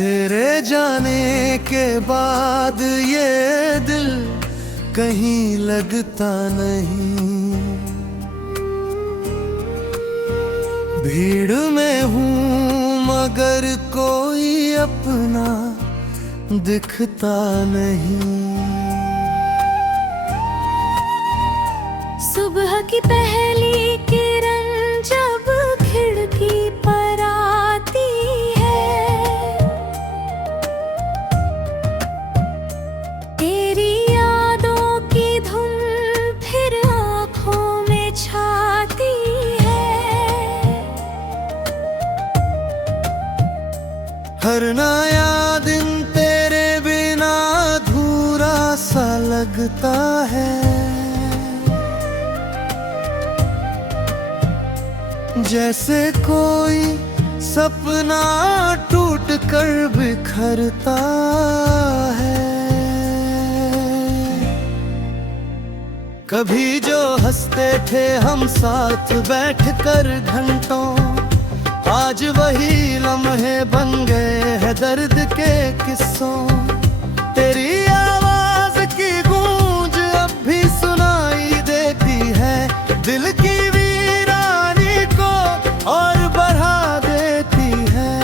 तेरे जाने के बाद ये दिल कहीं लगता नहीं। भीड़ में हूँ मगर कोई अपना दिखता नहीं। सुबह की पहली किरण जब खिड़की पर आती है, तेरी यादों की धुन फिर आँखों में छाती है। हर नया दिन तेरे बिना अधूरा सा लगता है। जैसे कोई सपना टूट कर बिखरता है। कभी जो हंसते थे हम साथ बैठकर घंटों, आज वही लम्हे बन गए हैं दर्द के किस्सों। तेरी आवाज की गूंज अब भी सुनाई देती है, दिल की वीरानी को और बढ़ा देती है।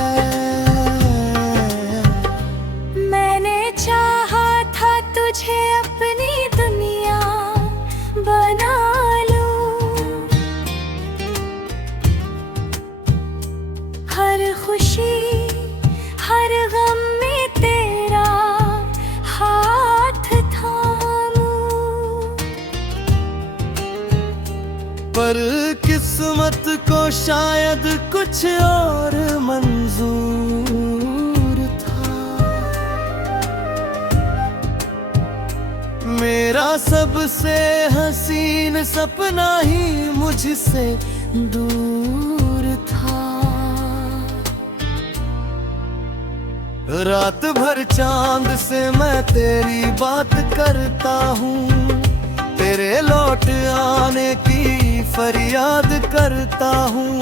मैंने चाहा था तुझे अपनी दुनिया बना लूं, हर खुशी हर गम में तेरा हाथ थामूं। पर किस्मत को शायद कुछ और मंजूर था। मेरा सबसे हसीन सपना ही मुझसे दूर था। रात भर चांद से मैं तेरी बात करता हूँ, तेरे लौट आने की फरियाद करता हूँ।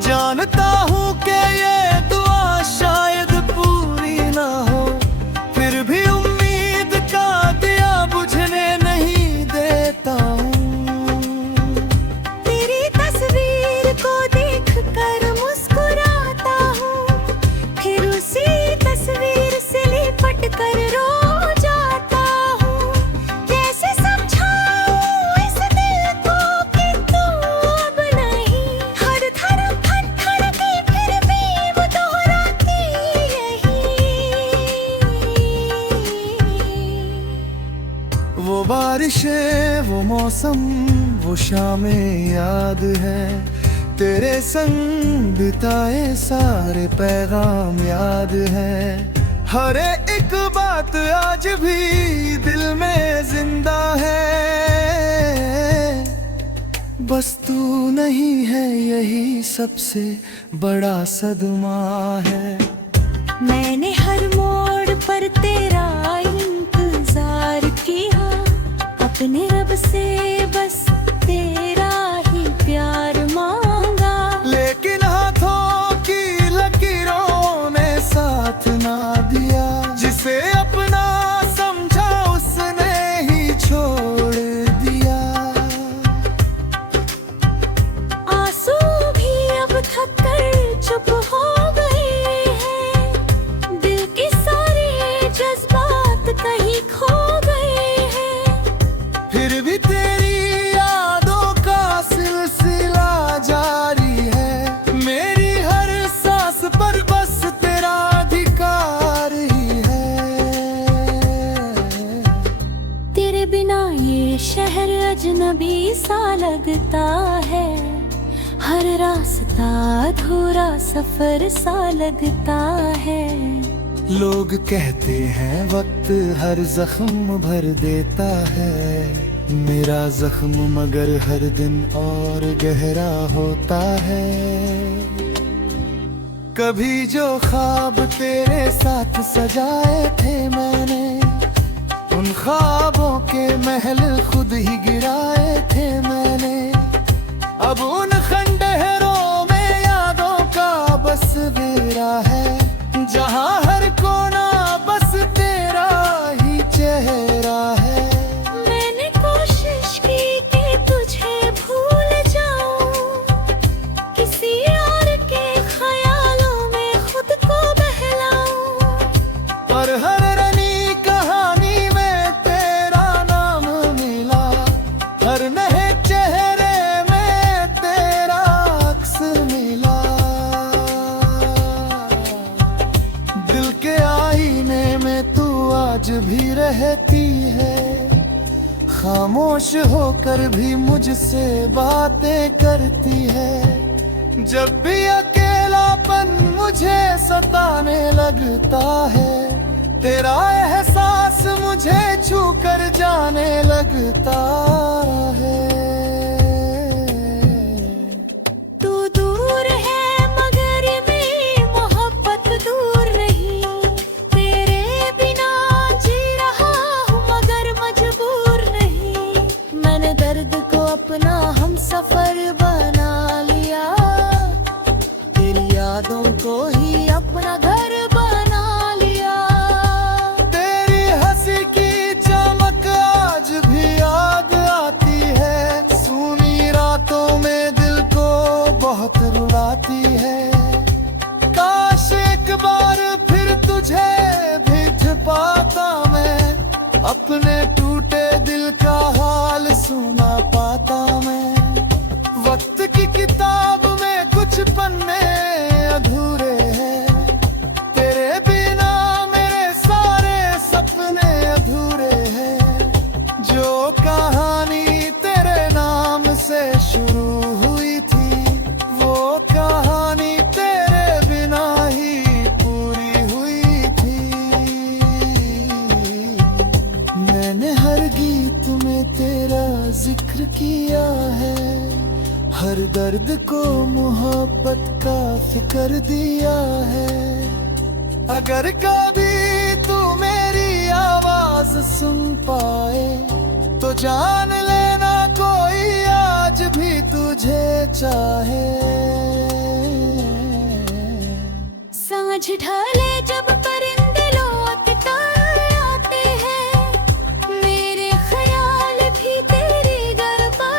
जानता हूँ कि ये दुआ शायद पूरी ना हो, फिर भी उम्मीद का दिया बुझने नहीं देता हूँ। तेरी तस्वीर को देखकर मुस्कुराता हूँ, फिर उसी तस्वीर से लिपट कर रो जाता हूँ। कैसे समझाऊं इस दिल को कि तू अब नहीं, हर धड़कन धड़के फिर भी वो दोहराती यही। वो बारिशें, वो मौसम, वो शामें याद है, तेरे संग बिताए सारे पैगाम याद है। हर एक बात आज भी दिल में जिंदा है। बस तू नहीं है, यही सबसे बड़ा सदमा है। मैंने हर मोड़ पर तेरा इंतजार किया, अपने रब से बस तेरा ही प्यार मांगा। लेकिन हाथों की लकीरों ने साथ ना दिया, जिसे अपना समझा उसने ही छोड़ दिया। आंसू भी अब थक कर चुप हो गए हैं, दिल के सारे जज्बात कहीं खो गए हैं। फिर भी तेरी यादों का सिलसिला जारी है, मेरी हर सांस पर बस तेरा अधिकार ही है। तेरे बिना ये शहर अजनबी सा लगता है, हर रास्ता अधूरा सफर सा लगता है। लोग कहते हैं वक्त हर जख्म भर देता है, मेरा जख्म मगर हर दिन और गहरा होता है। कभी जो ख्वाब तेरे साथ सजाए थे मैंने, उन ख्वाबों के महल खुद ही गिराए थे मैंने। अब उन खंडहरों में यादों का बस बेरा है, जहाँ रहती है, खामोश होकर भी मुझसे बातें करती है। जब भी अकेलापन मुझे सताने लगता है, तेरा एहसास मुझे छू कर जाने लगता है। तू दूर है मगर मेरी मोहब्बत दूर नहीं, तेरे बिना जी रहा हूँ मगर मजबूर नहीं। मैंने दर्द को अपना हम सफर बना लिया, तेरी यादों को ही अपना घर बना लिया। तेरी हंसी की चमक आज भी याद आती है, सूनी रातों में दिल को बहुत रुलाती है। काश एक बार फिर तुझे भी पाता मैं, अपने टूटे दिल का हाल सुना पाता मैं। वक्त की किताब में कुछ पन्ने अधूरे हैं, तेरे बिना मेरे सारे सपने अधूरे हैं। जो कहानी तेरे नाम से शुरू हुई थी, वो कहानी तेरे बिना ही पूरी हुई थी। मैंने हर गीत में तेरा जिक्र किया है, हर दर्द को मोहब्बत का फिक्र दिया है। अगर कभी तू मेरी आवाज सुन पाए, तो जान लेना कोई आज भी तुझे चाहे। सांझ ढले जब परिंदे लौट कर आते हैं, मेरे ख्याल भी तेरे घर पर।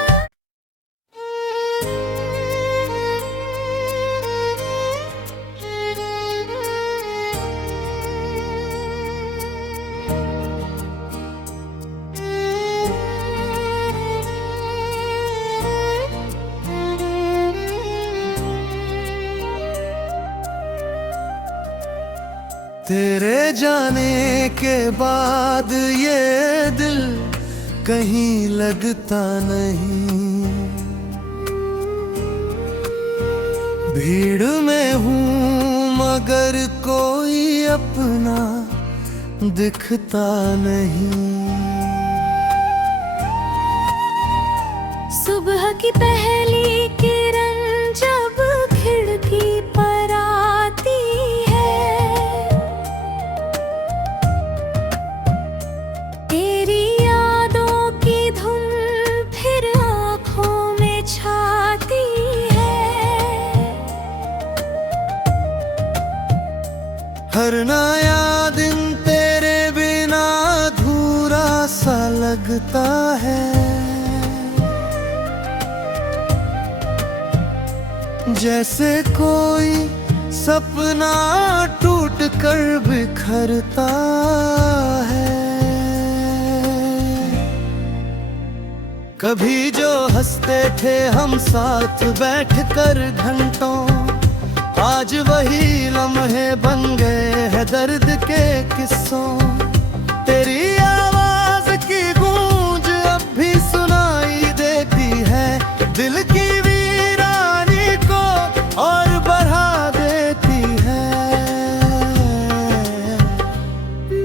तेरे जाने के बाद ये दिल कहीं लगता नहीं, भीड़ में हूँ मगर कोई अपना दिखता नहीं। सुबह की पहली किरण जब खिड़की पर आती है, तेरी यादों की धुन फिर आँखों में छाती है। हर नया दिन तेरे बिना अधूरा सा लगता है, जैसे कोई सपना टूट कर बिखरता है। कभी जो हंसते थे हम साथ बैठकर घंटों, आज वही लम्हे बन गए हैं दर्द के किस्सों। तेरी आवाज की गूंज अब भी सुनाई देती है, दिल की वीरानी को और बढ़ा देती है।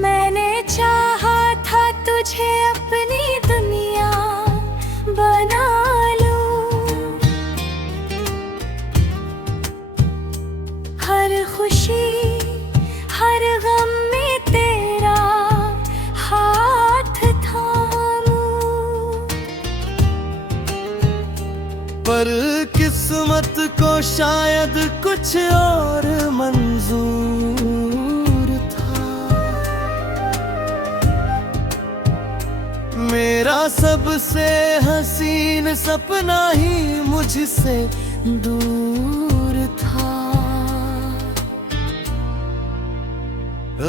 मैंने चाहा था तुझे अपनी दुनिया बना लूं, हर खुशी हर गम में तेरा हाथ थामूं। पर किस्मत को शायद कुछ और मंजूर था, मेरा सबसे हसीन सपना ही मुझसे दूर था।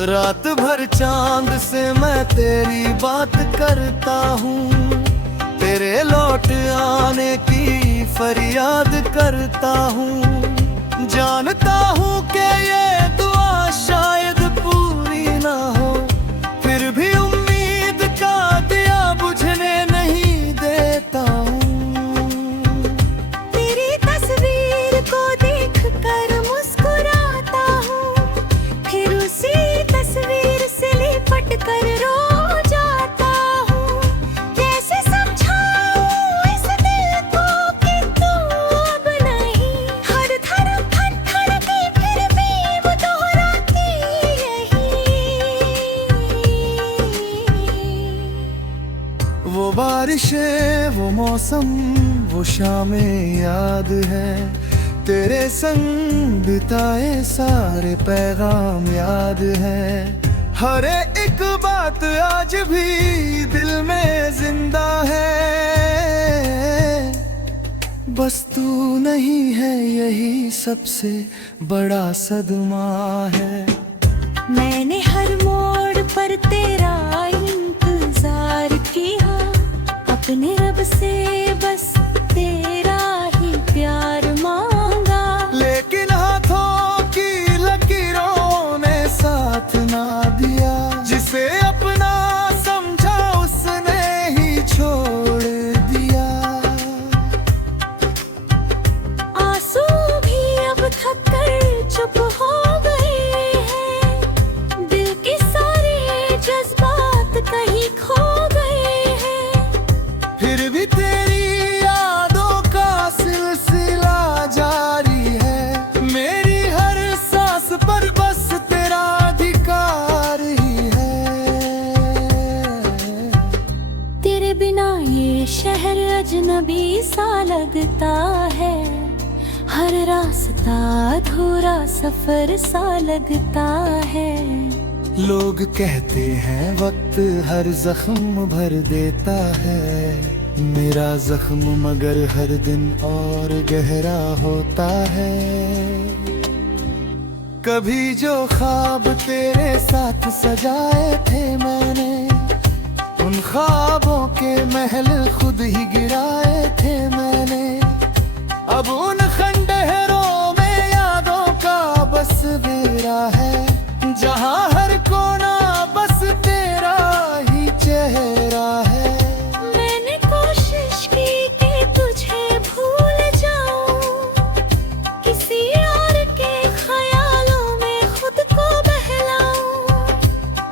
रात भर चांद से मैं तेरी बात करता हूँ, तेरे लौट आने की फरियाद करता हूँ। जानता हूँ कि ये दुआ शायद पूरी ना हो, फिर भी उम्मीद मौसम वो शामें याद है, तेरे संग बिताए सारे पैगाम याद है। हर एक बात आज भी दिल में जिंदा है, बस तू नहीं है यही सबसे बड़ा सदमा है। मैंने हर मोड़ पर तेरा इंतजार किया, अपने रब से बस तेरा ही प्यार मांगा। लेकिन हाथों की लकीरों ने साथ ना दिया, जिसे अपना समझा उसने ही छोड़ दिया। आंसू भी अब थक कर चुप हो गए हैं, दिल के सारे जज्बात कहीं खो गए हैं। फिर भी तेरी यादों का सिलसिला जारी है, मेरी हर सांस पर बस तेरा अधिकार ही है। तेरे बिना ये शहर अजनबी सा लगता है, हर रास्ता अधूरा सफर सा लगता है। लोग कहते हैं वक्त हर जख्म भर देता है, मेरा जख्म मगर हर दिन और गहरा होता है। कभी जो ख्वाब तेरे साथ सजाए थे मैंने, उन ख्वाबों के महल खुद ही गिराए थे मैंने। अब उन खंडहरों में यादों का बस बेरा है, जहाँ हर कोना बस तेरा ही चेहरा है। मैंने कोशिश की कि तुझे भूल जाऊं, किसी और के ख्यालों में खुद को बहलाऊं।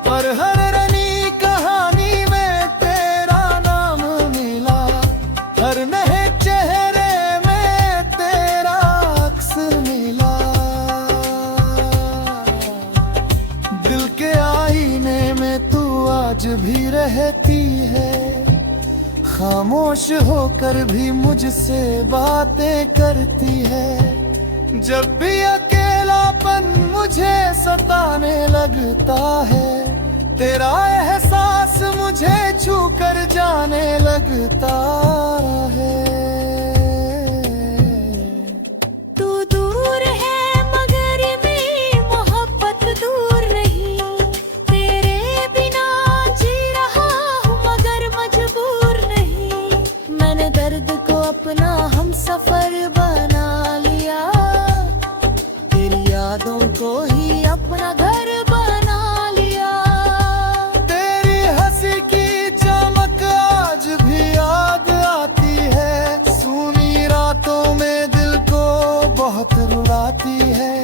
पर हर रनी कहानी में तेरा नाम मिला, हर नए चेहरे में तेरा अक्स मिला। दिल के आईने में तू आज भी रहती है, खामोश होकर भी मुझसे बातें करती है। जब भी अकेलापन मुझे सताने लगता है, तेरा एहसास मुझे छू कर जाने लगता है। तू दूर है मगर मेरी मोहब्बत दूर नहीं, तेरे बिना जी रहा हूँ मगर मजबूर नहीं। मैंने दर्द को अपना हम सफर बना लिया, तेरी यादों को ही अपना घर बना लिया। तेरी हंसी की चमक आज भी याद आती है, सूनी रातों में दिल को बहुत रुलाती है।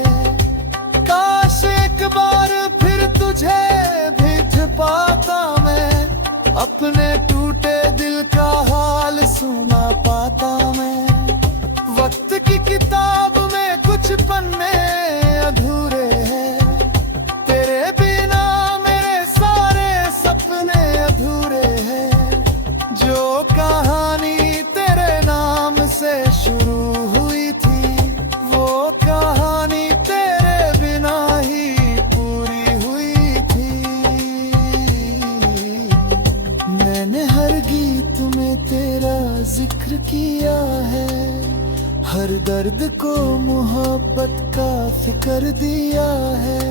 काश एक बार फिर तुझे भी पाता मैं, अपने टूटे दिल का हाल सुना पाता मैं। वक्त की किताब में कुछ पन्ने अधूरे हैं, तेरे बिना मेरे सारे सपने अधूरे हैं। जो कहानी तेरे नाम से शुरू हुई थी, वो कहानी तेरे बिना ही पूरी हुई थी। मैंने हर गीत में तेरा जिक्र किया है, हर दर्द को मोहब्बत का फिक्र दिया है।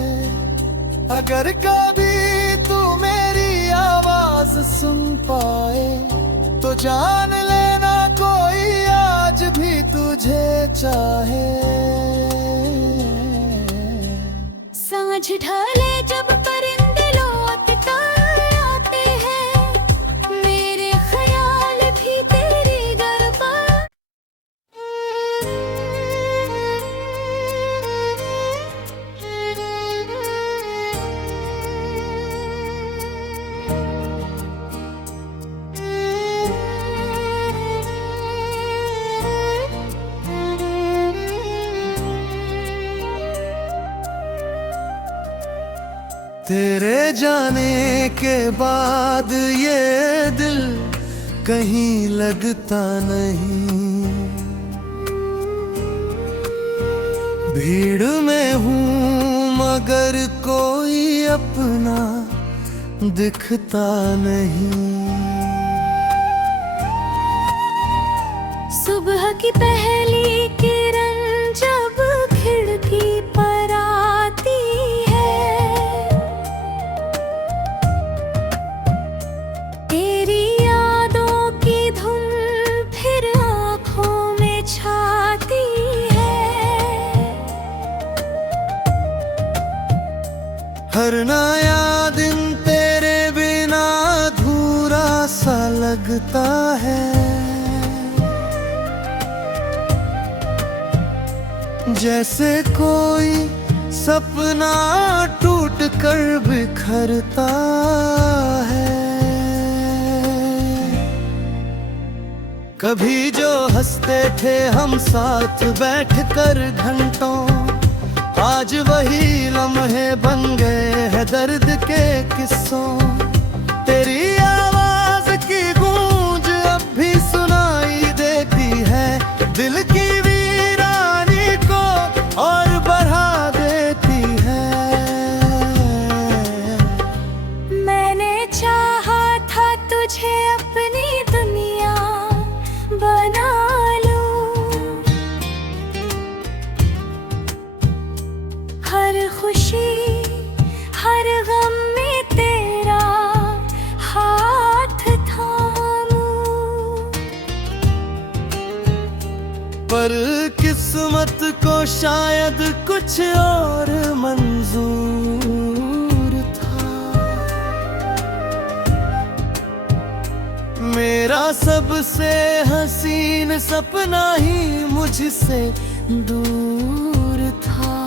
अगर कभी तू मेरी आवाज सुन पाए, तो जान लेना कोई आज भी तुझे चाहे। सांझ ढले जब परिंदे लौट कर आते हैं, मेरे ख्याल भी तेरे घर पर। तेरे जाने के बाद ये दिल कहीं लगता नहीं। भीड़ में हूँ मगर कोई अपना दिखता नहीं। सुबह की पहली किरण जब खिड़की पर आती है, तेरी यादों की धुन फिर आँखों में छाती है। हर नया दिन तेरे बिना अधूरा सा लगता है। जैसे कोई सपना टूट कर बिखरता है। कभी जो हंसते थे हम साथ बैठकर घंटों, आज वही लम्हे बन गए हैं दर्द के किस्सों। तेरी आवाज की गूंज अब भी सुनाई देती है, दिल की वीरानी को और बढ़ा देती है। मैंने चाहा था तुझे अपनी दुनिया बना लूं, हर खुशी हर गम में तेरा हाथ थामूं। पर किस्मत को शायद कुछ और मंजूर था। मेरा सबसे हसीन सपना ही मुझसे दूर था।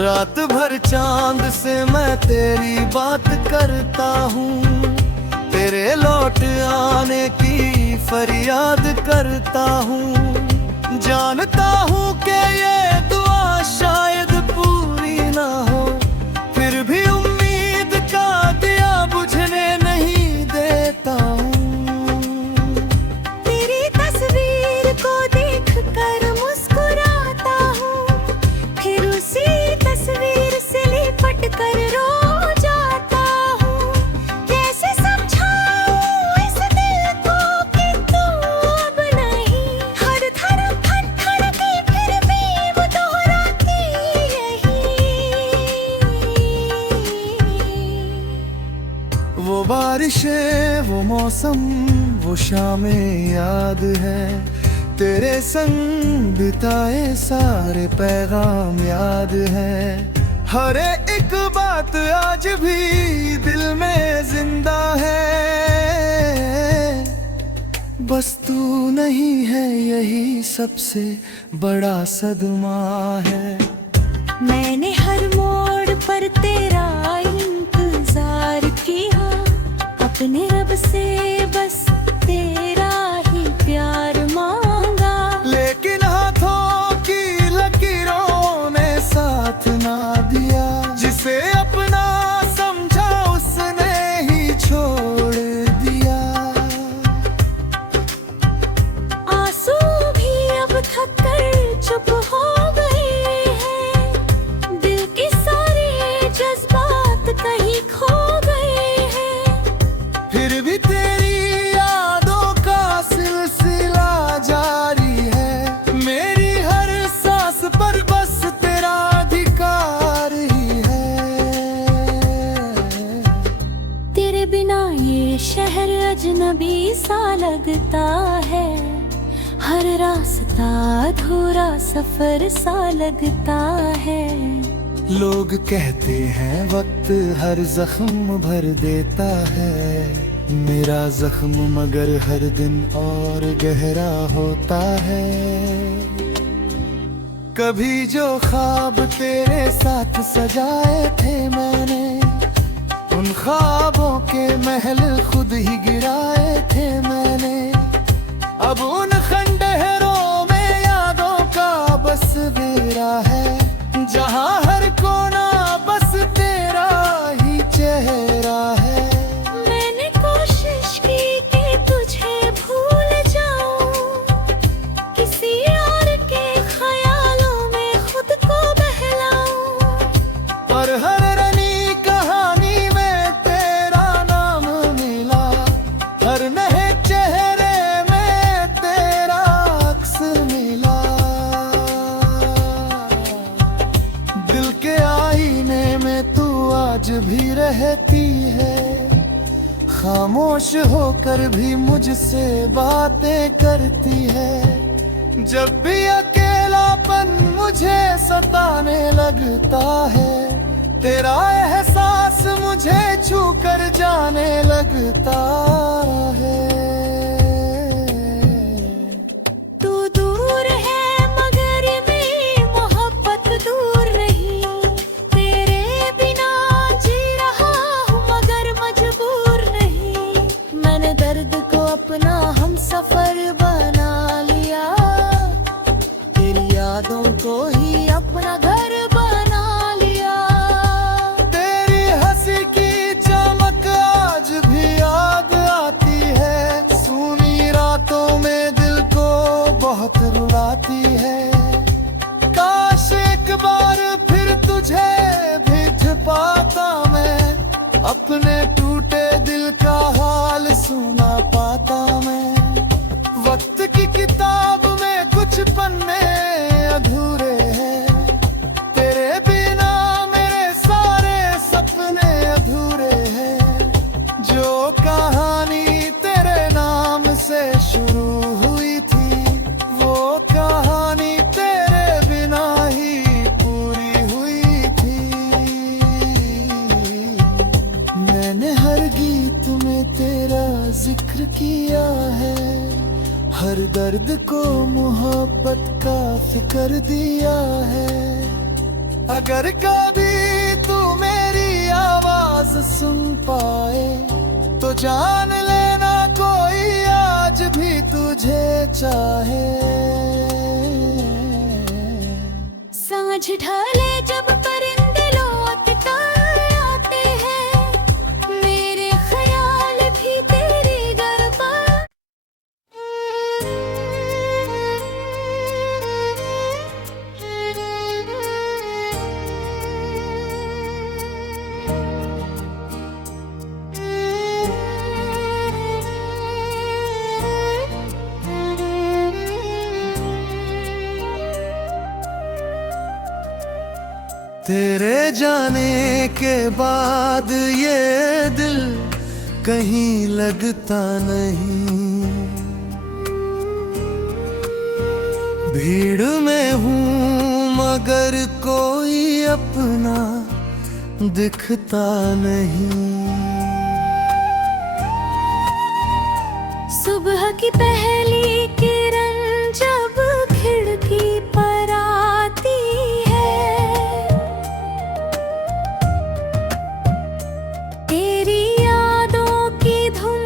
रात भर चांद से मैं तेरी बात करता हूँ, तेरे लौट आने की फरियाद करता हूँ। जानता हूँ कि ये दुआ शायद पूरी ना हो, फिर भी उम्मीद का दिया बुझने नहीं देता हूँ। तेरी तस्वीर को देखकर मुस्कुराता हूँ, फिर उसी तस्वीर से लिपट कर रो जाता हूँ। कैसे समझाऊं इस दिल को कि तू अब नहीं, हर धड़कन धड़के फिर भी वो दोहराती रही। वो बारिशें, वो मौसम, वो शामें याद है, तेरे संग बिताए सारे पैगाम याद है। हर एक बात आज भी दिल में जिंदा है, बस तू नहीं है यही सबसे बड़ा सदमा है। मैंने हर मोड़ पर तेरा इंतजार किया, अपने रब से बस तेरा ही प्यार मांगा। लेकिन हाथों की लकीरों ने साथ ना दिया, जिसे अपना समझा उसने ही छोड़ दिया। आंसू भी अब थक कर चुप हो गए हैं, दिल के सारे जज्बात कहीं खो गए हैं। फिर भी तेरी यादों का सिलसिला जारी है, मेरी हर सांस पर बस तेरा अधिकार ही है। तेरे बिना ये शहर अजनबी सा लगता है, हर रास्ता अधूरा सफर सा लगता है। लोग कहते हैं वक्त हर जख्म भर देता है, मेरा जख्म मगर हर दिन और गहरा होता है। कभी जो ख्वाब तेरे साथ सजाए थे मैंने, उन ख्वाबों के महल खुद ही गिराए थे मैंने। अब उन खंडहरों में यादों का बस बेरा है, जहाँ हर कोना बस तेरा ही चेहरा है। रहती है, खामोश होकर भी मुझसे बातें करती है। जब भी अकेलापन मुझे सताने लगता है, तेरा एहसास मुझे छू कर जाने लगता है। तू दूर है मगर मेरी मोहब्बत दूर नहीं, तेरे बिना जी रहा हूँ मगर मजबूर नहीं। मैंने दर्द को अपना हम सफर बना लिया, तेरी यादों को ही अपना घर बना लिया। तेरी हंसी की चमक आज भी याद आती है, सूनी रातों में दिल को बहुत रुलाती है। काश एक बार फिर तुझे भी पाता मैं, अपने टूटे दिल का हाल सुना पाता मैं। वक्त की किताब में कुछ पन्ने अधूरे हैं, तेरे बिना मेरे सारे सपने अधूरे हैं। जो कहानी तेरे नाम से शुरू हुई थी, वो कहानी तेरे बिना ही पूरी हुई थी। मैंने हर गीत में तेरा जिक्र किया है, हर दर्द को मोहब्बत का फिक्र दिया है। अगर कभी तू मेरी आवाज सुन पाए, तो जान लेना कोई आज भी तुझे चाहे। सांझ ढले जब परिंदे लौट कर आते हैं, मेरे ख्याल भी तेरे घर पर। तेरे जाने के बाद ये दिल कहीं लगता नहीं, भीड़ में हूँ मगर कोई अपना दिखता नहीं। सुबह की पहली किरण जब खिड़की पर आती है, तेरी यादों की धुन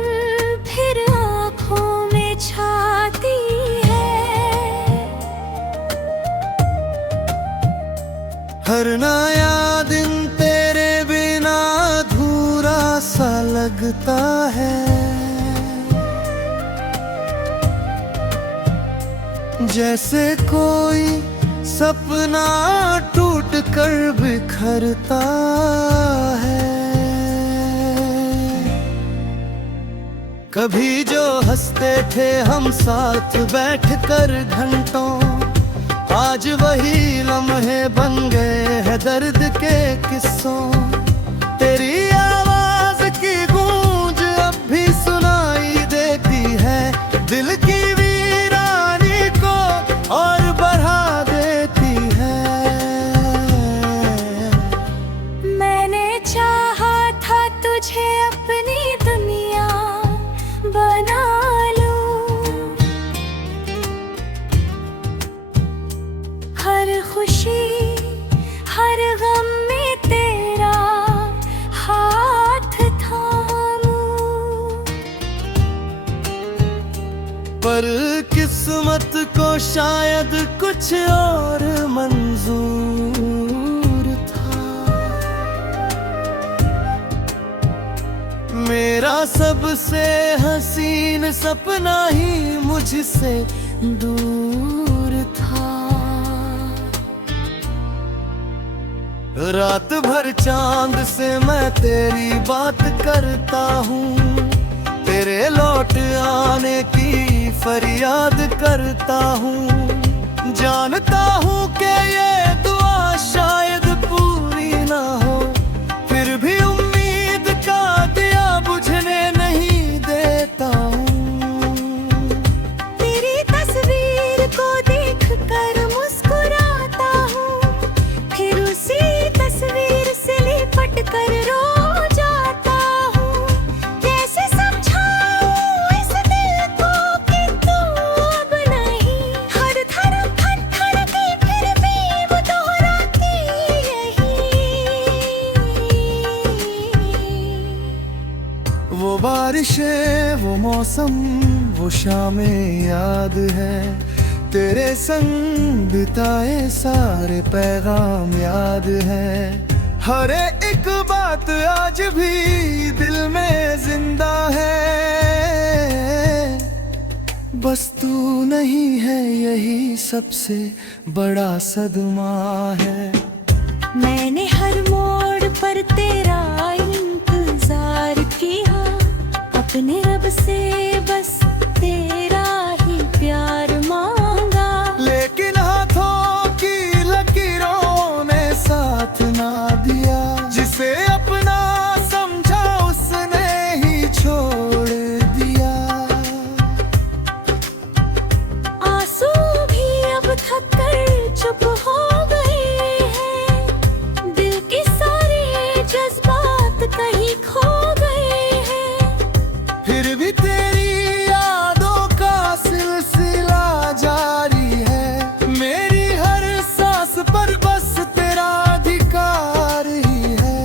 फिर आँखों में छाती है। हर नया दिन तेरे बिना अधूरा सा लगता है, जैसे कोई सपना टूट कर बिखरता है। कभी जो हंसते थे हम साथ बैठकर घंटों, आज वही लम्हे बन गए हैं दर्द के किस्सों। तेरी आवाज की गूंज अब भी सुनाई देती है, दिल की वीरानी को और बढ़ा देती है। मैंने चाहा था तुझे अपनी दुनिया बना लूं, हर खुशी हर गम में तेरा हाथ थामूं। पर किस्मत को शायद कुछ और मंजूर था। मेरा सबसे हसीन सपना ही मुझसे दूर था। रात भर चांद से मैं तेरी बात करता हूँ, तेरे लौट आने की फरियाद करता हूँ। जानता हूँ कि ये दुआ शायद पूरी ना हो, फिर भी उम्मीद मौसम वो शामें याद है, तेरे संग बिताए सारे पैगाम याद है। हर एक बात आज भी दिल में जिंदा है, बस तू नहीं है यही सबसे बड़ा सदमा है। मैंने हर मोड़ पर तेरा इंतजार किया, अपने रब से बस तेरा ही प्यार मांगा। लेकिन हाथों की लकीरों ने साथ ना दिया, जिसे अपना समझा उसने ही छोड़ दिया। आंसू भी अब थक कर चुप हो गए हैं, दिल के सारे जज्बात कहीं खो गए हैं। फिर भी तेरी यादों का सिलसिला जारी है, मेरी हर सांस पर बस तेरा अधिकार ही है।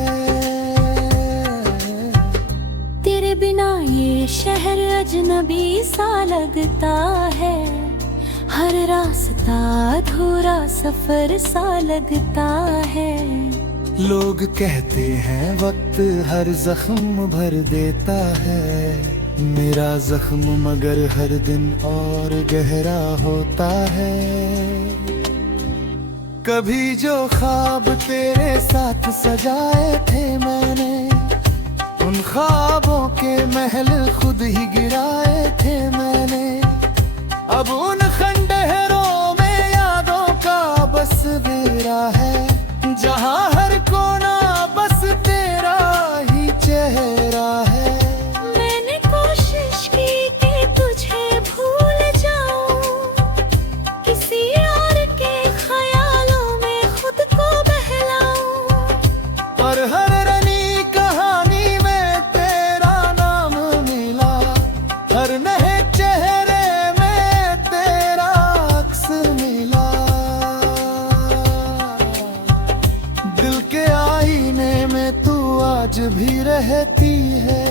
तेरे बिना ये शहर अजनबी सा लगता है, हर रास्ता अधूरा सफर सा लगता है। लोग कहते हैं वक्त हर जख्म भर देता है, मेरा जख्म मगर हर दिन और गहरा होता है। कभी जो ख्वाब तेरे साथ सजाए थे मैंने, उन ख्वाबों के महल खुद ही गिराए थे मैंने। अब उन खंडहरों में यादों का बस बेरा है, जहाँ हर कोना बस तेरा ही चेहरा है। मैंने कोशिश की कि तुझे भूल जाऊं, किसी और के ख्यालों में खुद को बहलाऊं। पर हर रनी कहानी में तेरा नाम मिला, हर नए चेहरे में तेरा अक्स मिला। दिल के आईने में तू आज भी रहती है,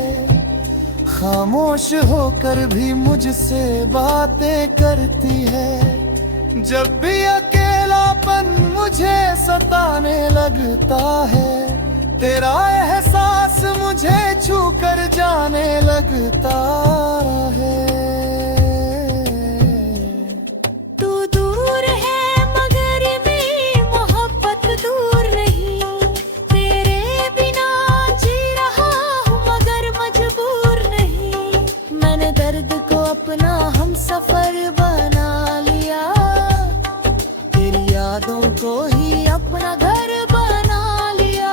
खामोश होकर भी मुझसे बातें करती है। जब भी अकेलापन मुझे सताने लगता है, तेरा एहसास मुझे छू कर जाने लगता है। तू दूर है मगर मेरी मोहब्बत दूर नहीं, तेरे बिना जी रहा हूँ मगर मजबूर नहीं। मैंने दर्द को अपना हम सफर बना लिया, तेरी यादों को ही अपना घर बना लिया।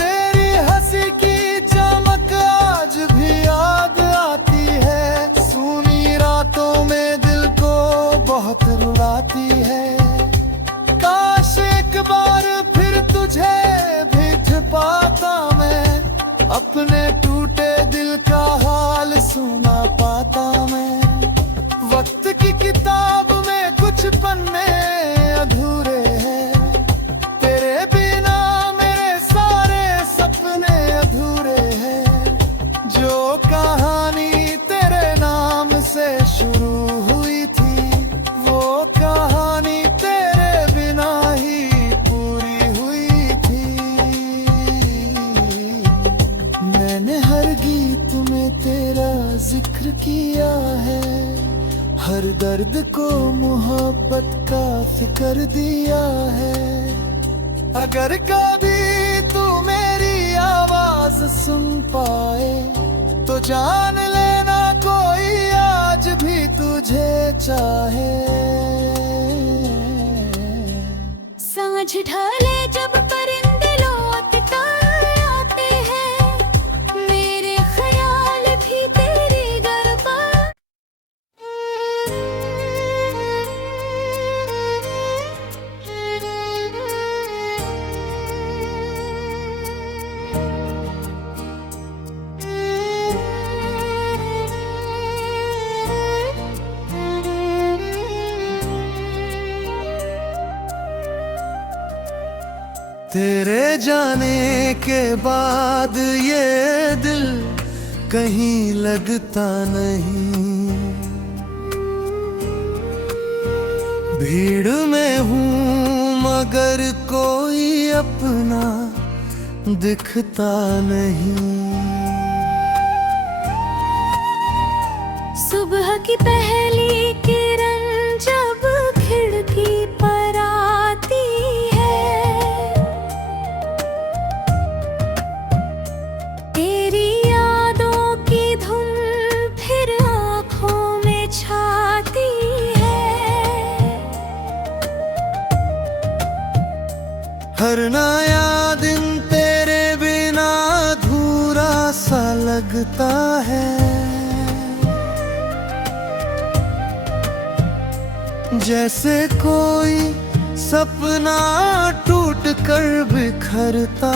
तेरी हंसी की चमक आज भी याद आती है, सूनी रातों में दिल को बहुत रुलाती है। काश एक बार फिर तुझे भी पाता मैं, अपने टूटे दिल का हाल सुना पाता मैं। वक्त की किताब में कुछ पन्ने अधूरे हैं, तेरे बिना मेरे सारे सपने अधूरे हैं। जो कहानी तेरे नाम से शुरू हुई थी, वो कहानी तेरे बिना ही पूरी हुई थी। मैंने हर गीत में तेरा जिक्र किया है, हर दर्द को मोहब्बत का फिक्र दिया है। अगर कभी तू मेरी आवाज सुन पाए, तो जान लेना कोई आज भी तुझे चाहे। सांझ ढले जब परिंदे लौट कर आते हैं, मेरे ख्याल भी तेरे घर पर। तेरे जाने के बाद ये दिल कहीं लगता नहीं। भीड़ में हूँ मगर कोई अपना दिखता नहीं। सुबह की पहली किरण जब खिड़की पर आती है, तेरी यादों की धुन फिर आँखों में छाती है। हर नया दिन तेरे बिना अधूरा सा लगता है। जैसे कोई सपना टूट कर बिखरता